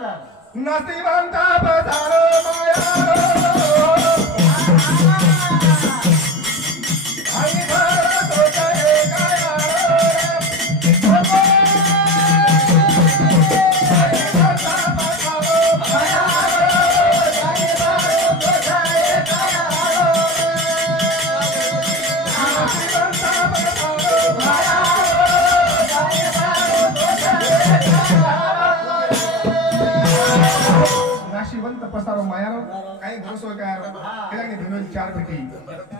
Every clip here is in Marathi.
नशिबांचा पधारो माया आई भरत होते काया नाशिवंत पसारो मायारो काही भरोसा काय केलाने भेनोल चार बेटी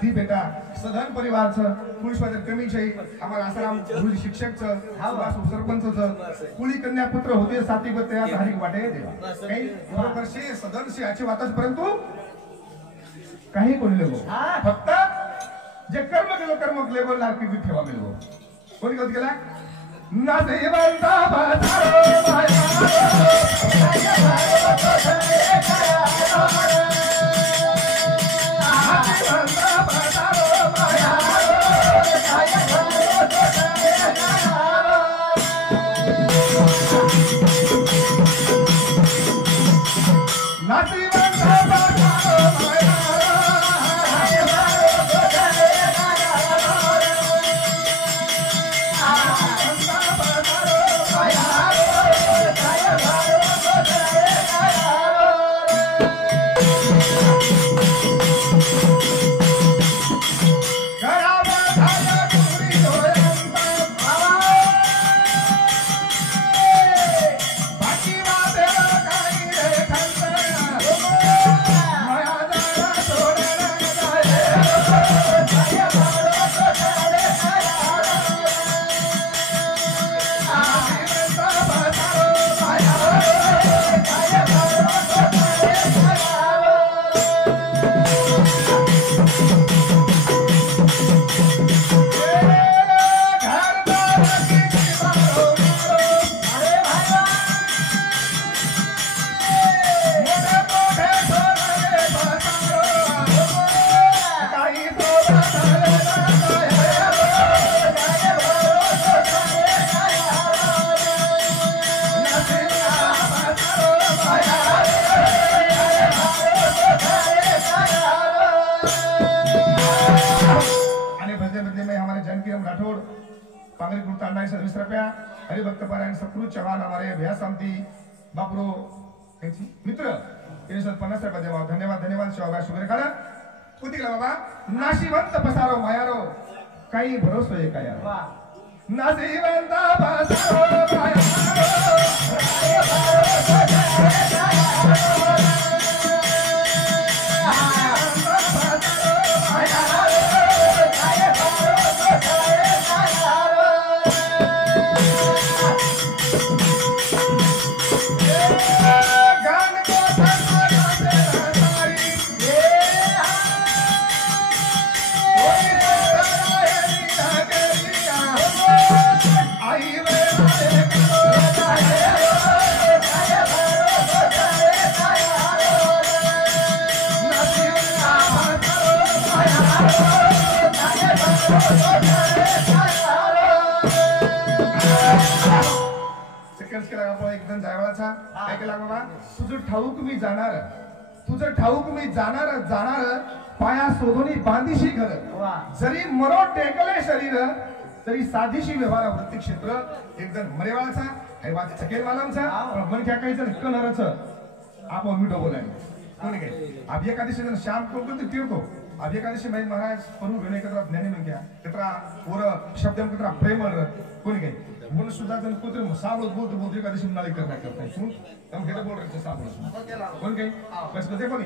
दी बेटा सधन परिवार छ पुलिस पदर कमी छै हमारा आसाराम गुरु शिक्षक छ सुभाष सरपंच छ कुली कन्या पुत्र होते साती बत्या धारी वाटे देवा काही बरोबर से सदन से आचे वातच परंतु काही कोणी लेगो फक्त जे कर्म केलो कर्म लेगो लाकी बी ठेवा मिळगो कोणी कधी केला नाशिवंता पसारो मायारो हरिभक्त पारायण सकृत चव्हाण हमारे भैया सामती बापरो मित्र 50 रुपये देवा धन्यवाद धन्यवाद शिवाबा शुगर काढा कुठे गेला बाबा नाशिवंत पसारो मायारो काही भरोसा आहे का यार नाशिवंत पसारो मायारो एकदम जायवाचा काय केला बाबा तुझं ठाऊक मी जाणार पाया शोधून बांधीशी घर जरी मरो टेकले शरीर तरी साधीशी व्यवहार वृत्ती क्षेत्र एकदम मरेवाळाचा हे वाच चकेल मालांचा मन क्या काही जण कनरच आपण मिठो बोलाय कोणी काय अब एकादशी जण श्याम को तीर्थो अब एकादशी माई महाराज परू घेणे कतरा ज्ञानी मन क्या कतरा और शब्दम कतरा प्रेम कोणी काय म्हणून सुद्धा जण कुत्रे साबळ बोलतो एकादशी म्हणाले करता सुन हम घेता बोल रहे साबळ कोण काय बस कसे कोणी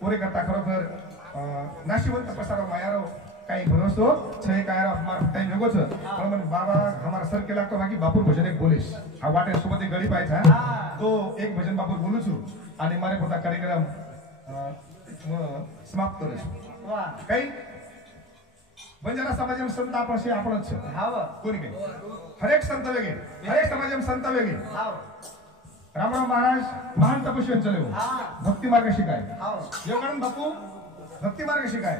ओरे करता खरोखर नाशिवंत पसारो मायारो काही भरोसो छे काय हमार टाइम लगोच पण मन बाबा हमारा सर के लागतो बाकी बापूर भजन एक बोलीस आ वाटे सोबत एक गळी पाहिजे तो एक भजन बापूर बोलू छु आणि मारे पोता कार्यक्रम समाप्त करू काही बंजारा समाजम संत आपणशी आपणच कोणी काही हर एक संत वेगळे हर एक समाजम संत वेगळे रामराव महाराज महान तपस्वी चले भक्ती मार्ग शिकाय योगानंद बापू भक्ती मार्ग शिकाय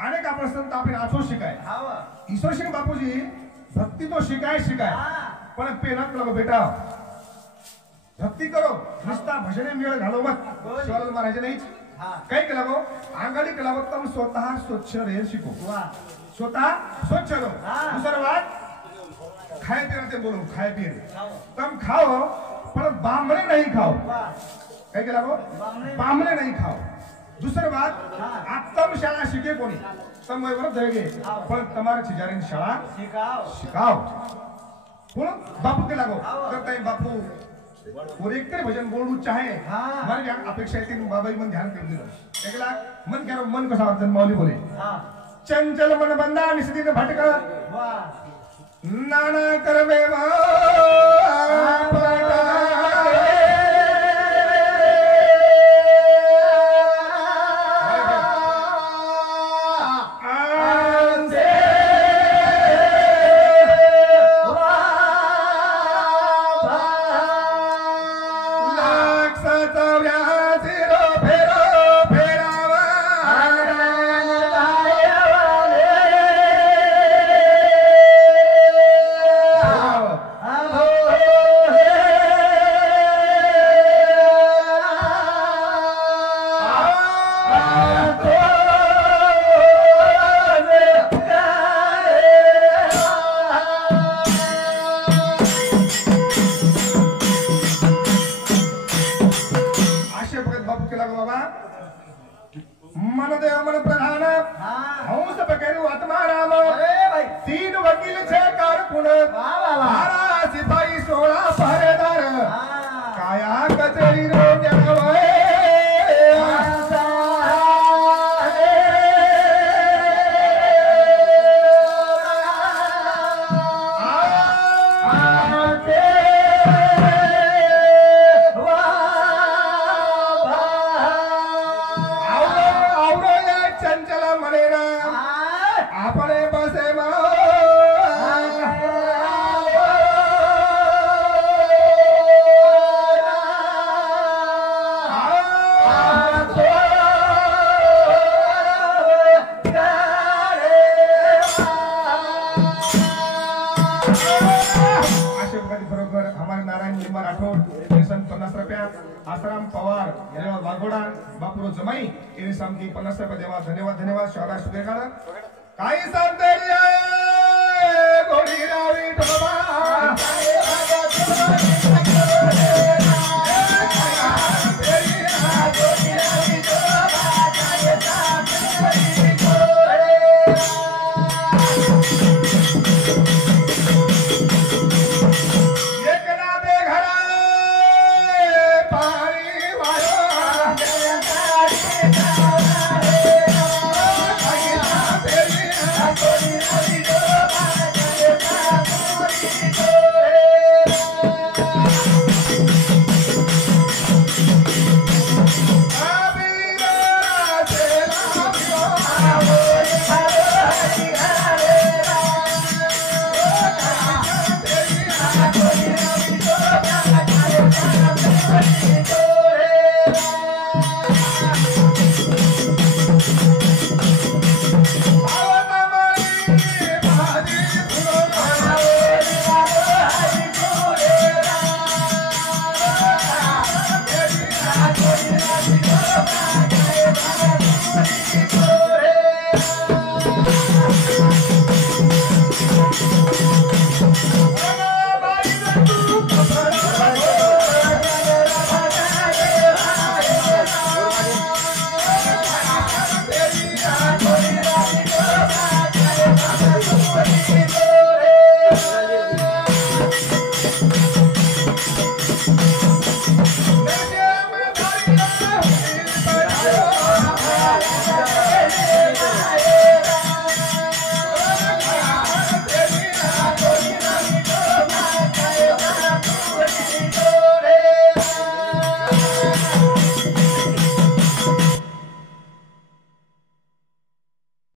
अनेक आपण संत आपण आठवण शिकाय ईश्वर सिंह बापूजी भक्ती तो शिकाय पण पेनात लागो बेटा भक्ती करो नुसता भजने मेळ घालो मत शिवाला महाराज नाही काय केला गो आंगाडी केला मग तुम स्वतः स्वच्छ रेर शिको स्वतः स्वच्छ रहो दुसरा बात खाए पिए ते बोलो खाए पिए तुम खाओ पर बामणे नहीं खाओ काय केला गो बामणे नहीं खाओ दुसरी बात आत्तम शाळा शिके कोणी तम बरोबर धगे पण तुम्हारे शेजारी शाळा शिकाओ कोण बापू केला गो तर ताई बापू और एक तरी भजन बोलू चाहे हमारी अपेक्षा है तीन बाबा मन ध्यान कर दिलं एकला मन करो मन कसा वाटतं मौली बोले चंचल मन बंदा निस्तीन भटका नाना करवे आसाराम पवार वाघोडा बापूरो जमाई इने सामकी 50 रुपये देवा धन्यवाद शहरा सुदेगाड काही सांगते गोडी रावी ढोबा